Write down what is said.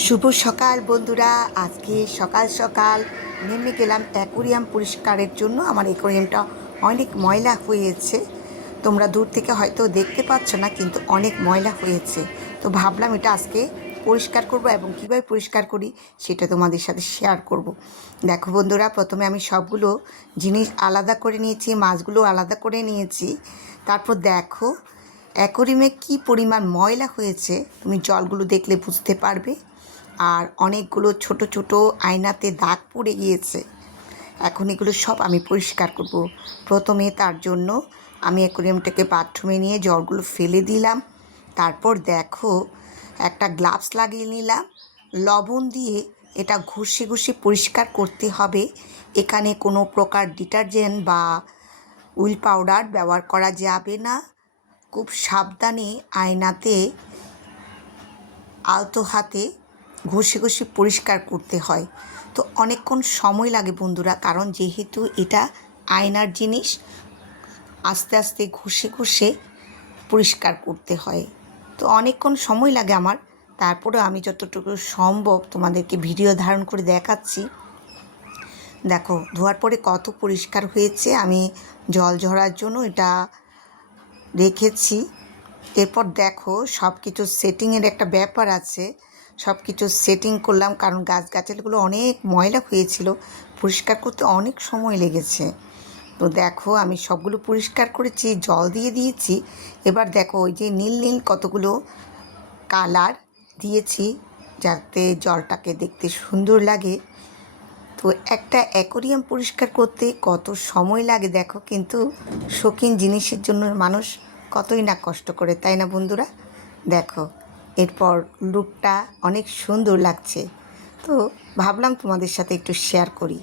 শুভ সকাল বন্ধুরা। আজকে সকাল সকাল নেমে গেলাম অ্যাকোরিয়াম পরিষ্কারের জন্য। আমার অ্যাকোরিয়ামটা অনেক ময়লা হয়েছে, তোমরা দূর থেকে হয়তো দেখতে পাচ্ছ না, কিন্তু অনেক ময়লা হয়েছে। তো ভাবলাম এটা আজকে পরিষ্কার করব এবং কীভাবে পরিষ্কার করি সেটা তোমাদের সাথে শেয়ার করব। দেখো বন্ধুরা, প্রথমে আমি সবগুলো জিনিস আলাদা করে নিয়েছি, মাছগুলো আলাদা করে নিয়েছি। তারপর দেখো অ্যাকোরিয়ামে কী পরিমাণ ময়লা হয়েছে, তুমি জলগুলো দেখলে বুঝতে পারবে। আর অনেকগুলো ছোট ছোট আয়নাতে দাগ পড়ে গিয়েছে। এখন এগুলো সব আমি পরিষ্কার করব। প্রথমে তার জন্য আমি অ্যাকোরিয়ামটাকে বাথরুমে নিয়ে জলগুলো ফেলে দিলাম। তারপর দেখো একটা গ্লাভস লাগিয়ে নিলাম, লবণ দিয়ে এটা ঘষে ঘষে পরিষ্কার করতে হবে। এখানে কোনো প্রকার ডিটারজেন্ট বা হুইল পাউডার ব্যবহার করা যাবে না। খুব সাবধানে আয়নাতে আলতো হাতে ঘষে ঘষে পরিষ্কার করতে হয়। তো অনেকক্ষণ সময় লাগে বন্ধুরা, কারণ যেহেতু এটা আয়নার জিনিস, আস্তে আস্তে ঘষে ঘষে পরিষ্কার করতে হয়। তো অনেকক্ষণ সময় লাগে আমার। তারপরে আমি যতটুকু সম্ভব তোমাদেরকে ভিডিও ধারণ করে দেখাচ্ছি। দেখো ধোয়ার পরে কত পরিষ্কার হয়েছে। আমি জল ঝরার জন্য এটা রেখেছি। এরপর দেখো সব কিছু সেটিংয়ের একটা ব্যাপার আছে, সব কিছু সেটিং করলাম, কারণ গাছগাছালিগুলো অনেক ময়লা হয়েছিল, পরিষ্কার করতে অনেক সময় লেগেছে। তো দেখো আমি সবগুলো পরিষ্কার করেছি, জল দিয়ে দিয়েছি। এবার দেখো ওই যে নীল নীল কতগুলো কালার দিয়েছি, যাতে জলটাকে দেখতে সুন্দর লাগে। তো একটা অ্যাকোরিয়াম পরিষ্কার করতে কত সময় লাগে দেখো, কিন্তু শৌখিন জিনিসের জন্য মানুষ কতই না কষ্ট করে, তাই না বন্ধুরা? দেখো এরপর লুকটা অনেক সুন্দর লাগছে, তো ভাবলাম তোমাদের সাথে একটু শেয়ার করি।